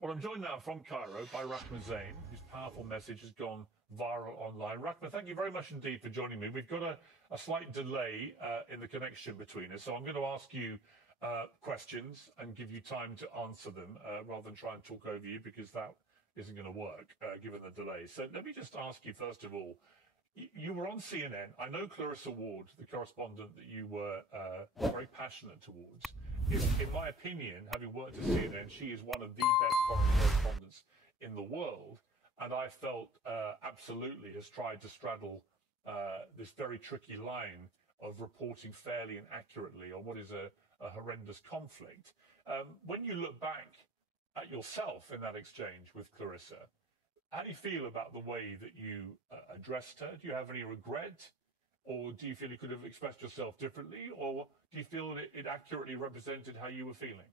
Well, I'm joined now from Cairo by Rahma Zein, whose powerful message has gone viral online. Rahma, thank you very much indeed for joining me. We've got a slight delay in the connection between us, so I'm going to ask you questions and give you time to answer them rather than try and talk over you, because that isn't going to work given the delay. So let me just ask you, first of all, you were on CNN. I know Clarissa Ward, the correspondent that you were very passionate towards. In my opinion, having worked at CNN, she is one of the best foreign correspondents in the world. And I felt absolutely has tried to straddle this very tricky line of reporting fairly and accurately on what is a horrendous conflict. When you look back at yourself in that exchange with Clarissa, how do you feel about the way that you addressed her? Do you have any regret? Or do you feel you could have expressed yourself differently? Or do you feel that it accurately represented how you were feeling?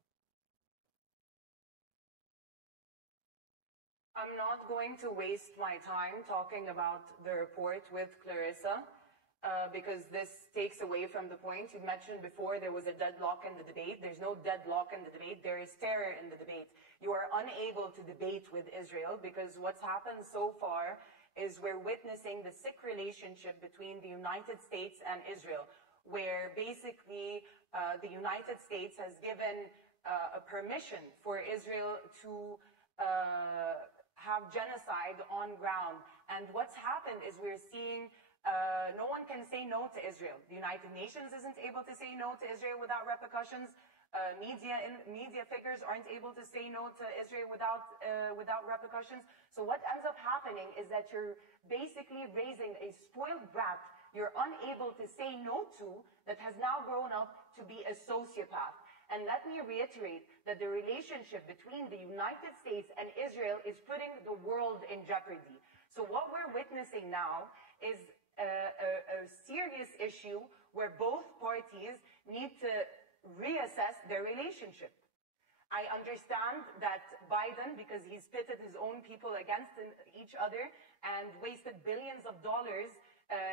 I'm not going to waste my time talking about the report with Clarissa because this takes away from the point. You mentioned before there was a deadlock in the debate. There's no deadlock in the debate. There is terror in the debate. You are unable to debate with Israel because what's happened so far is we're witnessing the sick relationship between the United States and Israel, where basically the United States has given a permission for Israel to have genocide on ground. And what's happened is we're seeing no one can say no to Israel. The United Nations isn't able to say no to Israel without repercussions. Media figures aren't able to say no to Israel without repercussions. So what ends up happening is that you're basically raising a spoiled brat you're unable to say no to, that has now grown up to be a sociopath. And let me reiterate that the relationship between the United States and Israel is putting the world in jeopardy. So what we're witnessing now is a serious issue where both parties need to reassess their relationship. I understand that Biden, because he's pitted his own people against each other and wasted billions of dollars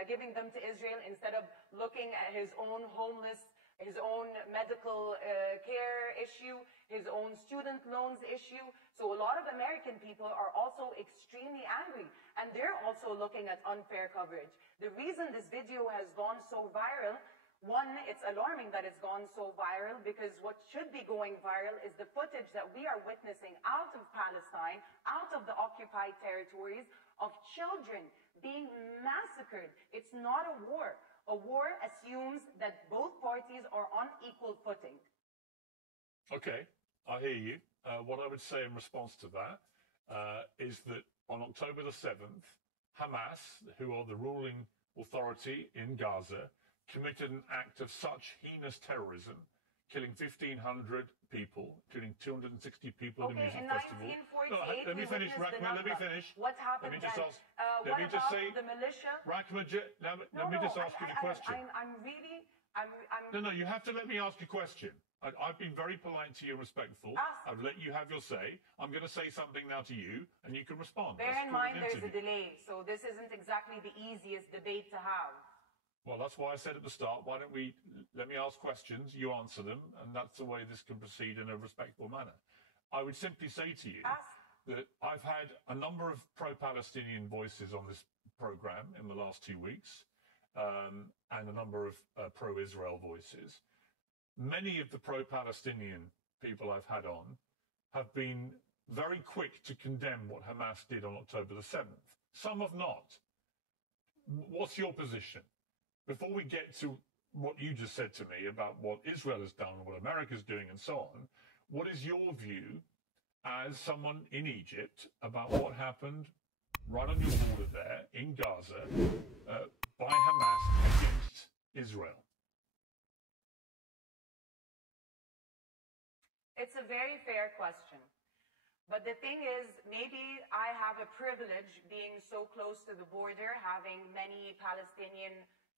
giving them to Israel instead of looking at his own homeless, his own medical care issue, his own student loans issue. So a lot of American people are also extremely angry, and they're also looking at unfair coverage. The reason this video has gone so viral, one, it's alarming that it's gone so viral because what should be going viral is the footage that we are witnessing out of Palestine, out of the occupied territories, of children being massacred. It's not a war. A war assumes that both parties are on equal footing. Okay, I hear you. What I would say in response to that is that on October the 7th, Hamas, who are the ruling authority in Gaza, committed an act of such heinous terrorism, killing 1,500 people, including 260 people at a music festival. In 1948, let me finish, Rahma, let me finish. What happened let me just then? ask, what let me about just say, the militia? Rahma, let me just ask you the question. No, you have to let me ask a question. I've been very polite to you and respectful. I've let you have your say. I'm going to say something now to you, and you can respond. Bear in mind there's a delay, so this isn't exactly the easiest debate to have. Well, that's why I said at the start, why don't we let me ask questions, you answer them, and that's the way this can proceed in a respectful manner. I would simply say to you that I've had a number of pro-Palestinian voices on this program in the last 2 weeks, and a number of pro-Israel voices. Many of the pro-Palestinian people I've had on have been very quick to condemn what Hamas did on October the 7th. Some have not. What's your position? Before we get to what you just said to me about what Israel has done, what America's doing and so on, what is your view as someone in Egypt about what happened right on your border there in Gaza by Hamas against Israel? It's a very fair question. But the thing is, maybe I have a privilege being so close to the border, having many Palestinian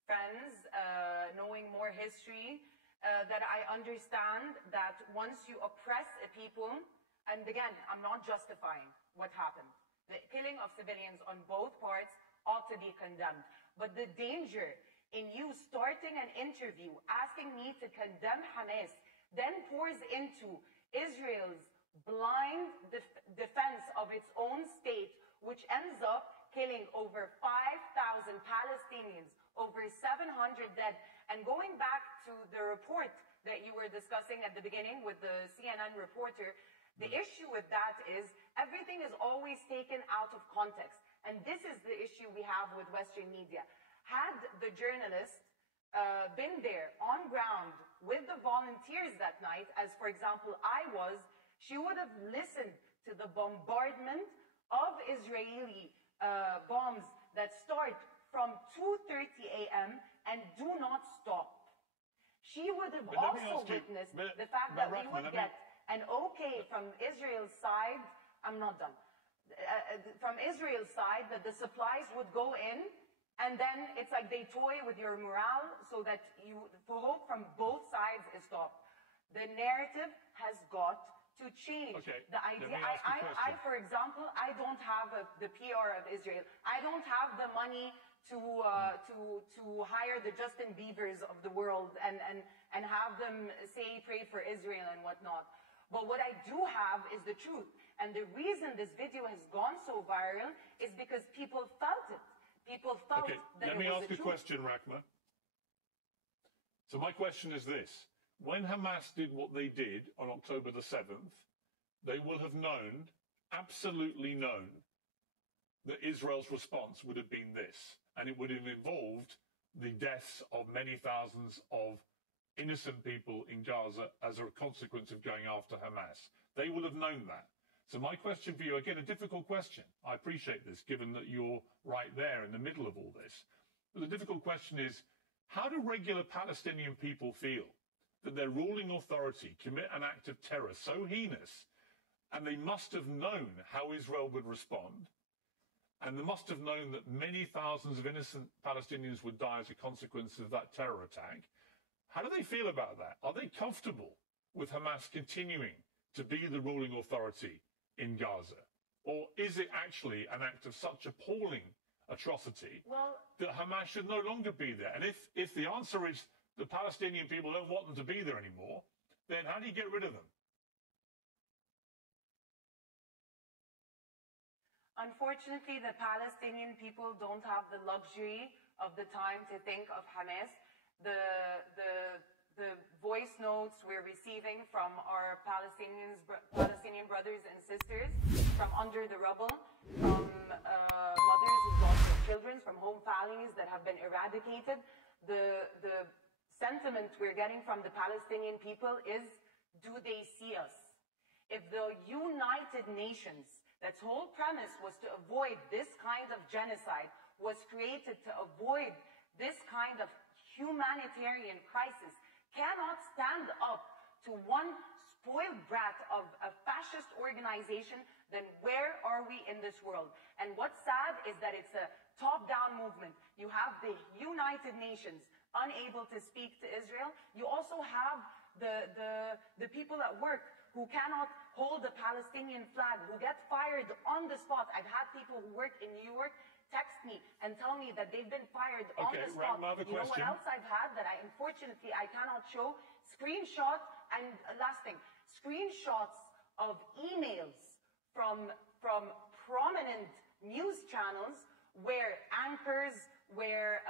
friends, knowing more history, that I understand that once you oppress a people, and again, I'm not justifying what happened. The killing of civilians on both parts ought to be condemned. But the danger in you starting an interview, asking me to condemn Hamas, then pours into Israel's blind defense of its own state, which ends up killing over 5,000 Palestinians, over 700 dead. And going back to the report that you were discussing at the beginning with the CNN reporter, the issue with that is everything is always taken out of context. And this is the issue we have with Western media. Had the journalist been there on ground with the volunteers that night, as for example I was, she would have listened to the bombardment of Israeli bombs that start from 2:30 a.m. and do not stop. She would have also witnessed the fact that we would get an okay from Israel's side. I'm not done. From Israel's side, that the supplies would go in, and then it's like they toy with your morale so that the hope from both sides is stopped. The narrative has got to change. Okay. The idea, I, for example, I don't have the PR of Israel. I don't have the money to hire the Justin Biebers of the world and have them say, pray for Israel and whatnot. But what I do have is the truth. And the reason this video has gone so viral is because people felt it. People felt that it was the truth. Let me ask a question, Rahma. So my question is this. When Hamas did what they did on October the 7th, they will have known, absolutely known, that Israel's response would have been this. And it would have involved the deaths of many thousands of innocent people in Gaza as a consequence of going after Hamas. They will have known that. So my question for you, again, a difficult question. I appreciate this, given that you're right there in the middle of all this. But the difficult question is, how do regular Palestinian people feel that their ruling authority commit an act of terror so heinous, and they must have known how Israel would respond, and they must have known that many thousands of innocent Palestinians would die as a consequence of that terror attack? How do they feel about that? Are they comfortable with Hamas continuing to be the ruling authority in Gaza? Or is it actually an act of such appalling atrocity that Hamas should no longer be there? And if the answer is the Palestinian people don't want them to be there anymore, then how do you get rid of them? Unfortunately, the Palestinian people don't have the luxury of the time to think of Hamas. The voice notes we're receiving from our Palestinian brothers and sisters from under the rubble, from mothers who've lost their children, from home families that have been eradicated. The sentiment we're getting from the Palestinian people is, do they see us? If the United Nations, that's whole premise was to avoid this kind of genocide, was created to avoid this kind of humanitarian crisis, cannot stand up to one spoiled brat of a fascist organization, then where are we in this world? And what's sad is that it's a top-down movement. You have the United Nations unable to speak to Israel. You also have the people at work who cannot hold the Palestinian flag, who get fired on the spot. I've had people who work in New York text me and tell me that they've been fired on the spot. Rahma, you know what else I've had that unfortunately I cannot show? Screenshots, and last thing, screenshots of emails from prominent news channels where anchors, where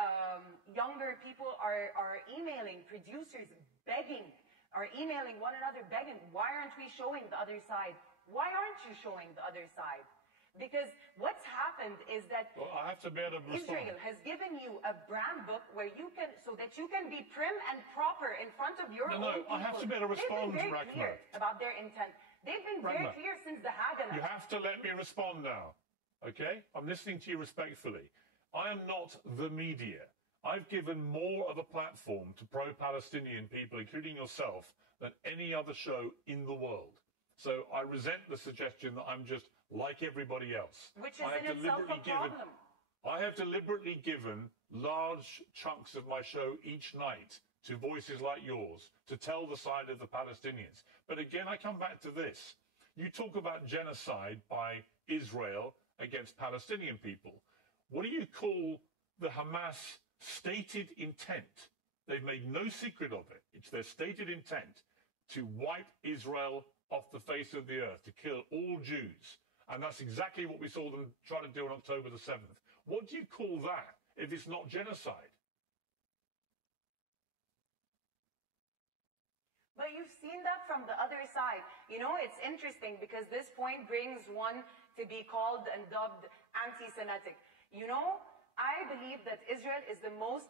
younger people are emailing producers, begging, are emailing one another, begging, why aren't we showing the other side? Why aren't you showing the other side? Because what's happened is that I have to be able to respond. Israel has given you a brand book where you can, so that you can be prim and proper in front of your own people. I have to be able to respond, They've been very clear about their intent. They've been very clear since the Haganah. You have to let me respond now, okay? I'm listening to you respectfully. I am not the media. I've given more of a platform to pro-Palestinian people, including yourself, than any other show in the world. So I resent the suggestion that I'm just like everybody else. Which is in itself a problem. I have deliberately given large chunks of my show each night to voices like yours to tell the side of the Palestinians. But again, I come back to this. You talk about genocide by Israel against Palestinian people. What do you call the Hamas stated intent? They've made no secret of it. It's their stated intent to wipe Israel off the face of the earth, to kill all Jews. And that's exactly what we saw them try to do on October the 7th. What do you call that if it's not genocide? But you've seen that from the other side. You know, it's interesting because this point brings one to be called and dubbed anti-Semitic. You know, I believe that Israel is the most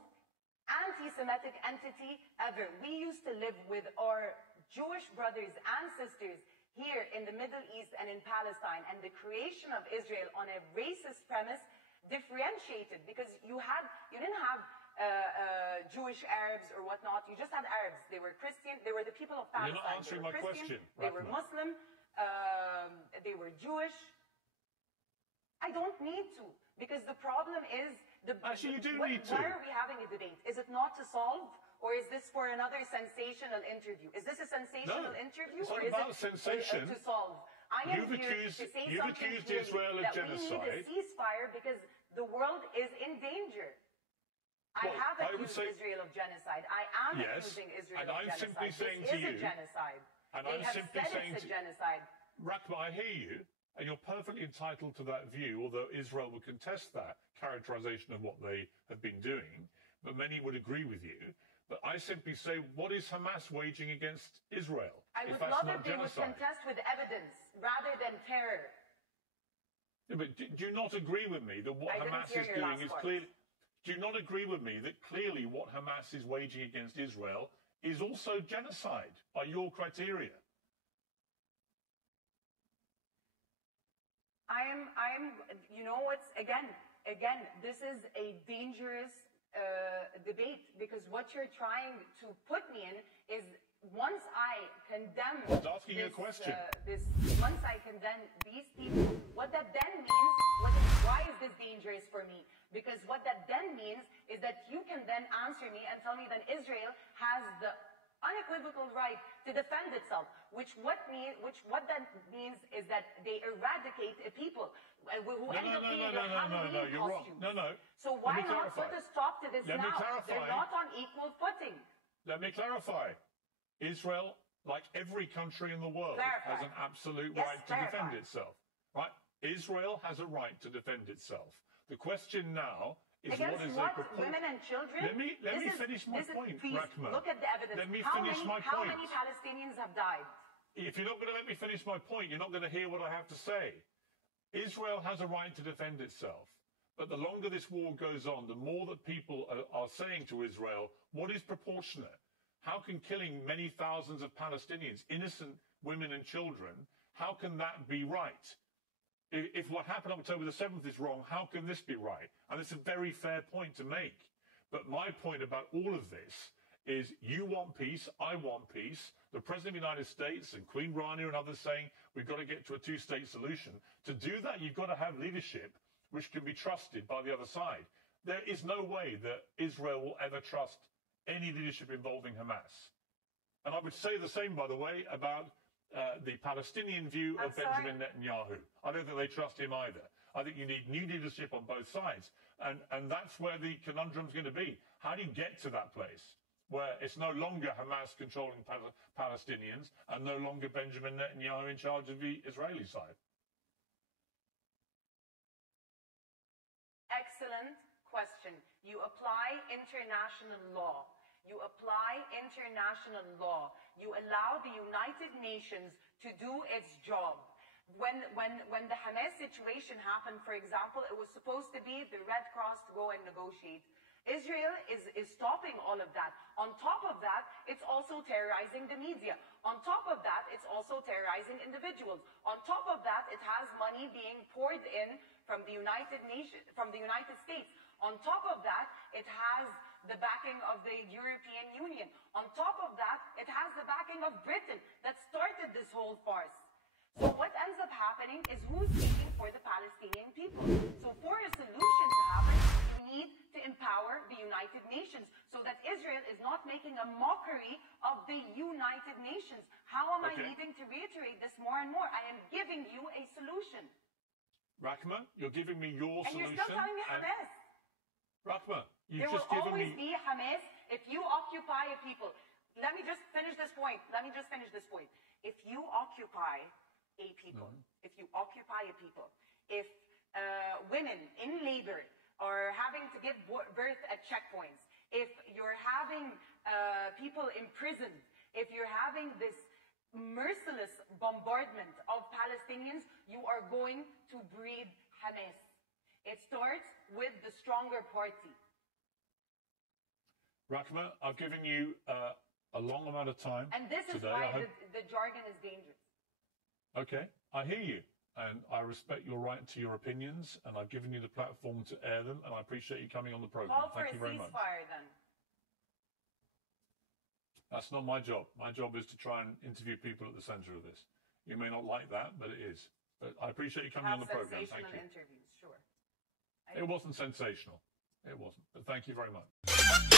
anti-Semitic entity ever. We used to live with our Jewish brothers and sisters here in the Middle East and in Palestine, and the creation of Israel on a racist premise differentiated, because you didn't have Jewish Arabs or whatnot. You just had Arabs. They were Christian. They were the people of Palestine. You're not answering my question. They were Muslim. They were Jewish. I don't need to, because the problem is actually you do need to. Why are we having a debate? Is it not to solve, or is this for another sensational interview? Is this a sensational interview, it's or not is about it sensation. To solve? I am here to say something accused clearly, Israel of that genocide. we need a ceasefire because the world is in danger. I have accused Israel of genocide. I am accusing Israel of genocide. And I'm simply saying to you, this is a genocide. And they I'm have simply said saying it's a genocide. Rahma, I hear you, and you're perfectly entitled to that view, although Israel would contest that characterization of what they have been doing, but many would agree with you. But I simply say, what is Hamas waging against Israel? I would love if they would contest with evidence rather than terror. Yeah, but do you not agree with me that what Hamas is doing is clearly... Do you not agree with me that clearly what Hamas is waging against Israel is also genocide by your criteria? You know what's, again, this is a dangerous debate, because what you're trying to put me in is, once I condemn asking you a question. Once I condemn these people, what that then means, why is this dangerous for me? Because what that then means is that you can then answer me and tell me that Israel has the unequivocal right to defend itself, what that means is that they eradicate a people who end up being their Halloween costumes. No. So why not put a stop to this now? They're not on equal footing. Let me clarify. Israel, like every country in the world, has an absolute right to defend itself. Right? Israel has a right to defend itself. The question now is against what is women and children? Let me finish my point, Rahma. Look at the evidence. Let me finish my point. How many Palestinians have died? If you're not going to let me finish my point, you're not going to hear what I have to say. Israel has a right to defend itself. But the longer this war goes on, the more that people are saying to Israel, what is proportionate? How can killing many thousands of Palestinians, innocent women and children, how can that be right? If what happened on October the 7th is wrong, how can this be right? And it's a very fair point to make. But my point about all of this is you want peace, I want peace. The President of the United States and Queen Rania and others saying we've got to get to a two-state solution. To do that, you've got to have leadership which can be trusted by the other side. There is no way that Israel will ever trust any leadership involving Hamas. And I would say the same, by the way, about the Palestinian view of Benjamin Netanyahu. I don't think they trust him either. I think you need new leadership on both sides. And that's where the conundrum's going to be. How do you get to that place where it's no longer Hamas controlling Palestinians and no longer Benjamin Netanyahu in charge of the Israeli side? Excellent question. You apply international law. You apply international law. You allow the United Nations to do its job. When the Hamas situation happened, for example, it was supposed to be the Red Cross to go and negotiate. Israel is stopping all of that. On top of that, it's also terrorizing the media. On top of that, it's also terrorizing individuals. On top of that, it has money being poured in from the United States. On top of that, it has the backing of the European Union. On top of that, it has the backing of Britain that started this whole farce. So what ends up happening is who's speaking for the Palestinian people. So for a solution to happen, you need to empower the United Nations so that Israel is not making a mockery of the United Nations. How am I needing to reiterate this more and more? I am giving you a solution. Rahma, you're giving me your solution. And you're still telling me Hamas. Rahma, you've there just will given always be Hamas if you occupy a people. Let me just finish this point. If you occupy a people, if you occupy a people, if women in labor are having to give birth at checkpoints, if you're having people imprisoned, if you're having this merciless bombardment of Palestinians, you are going to breed Hamas. It starts with the stronger party. Rahma, I've given you a long amount of time. And this is why the jargon is dangerous. Okay, I hear you. And I respect your right to your opinions, and I've given you the platform to air them, and I appreciate you coming on the program. Thank you very much. Call for a ceasefire then. That's not my job. My job is to try and interview people at the center of this. You may not like that, but it is. But I appreciate you coming on the program. Thank you. Interviews, sure. It wasn't sensational. It wasn't. But thank you very much.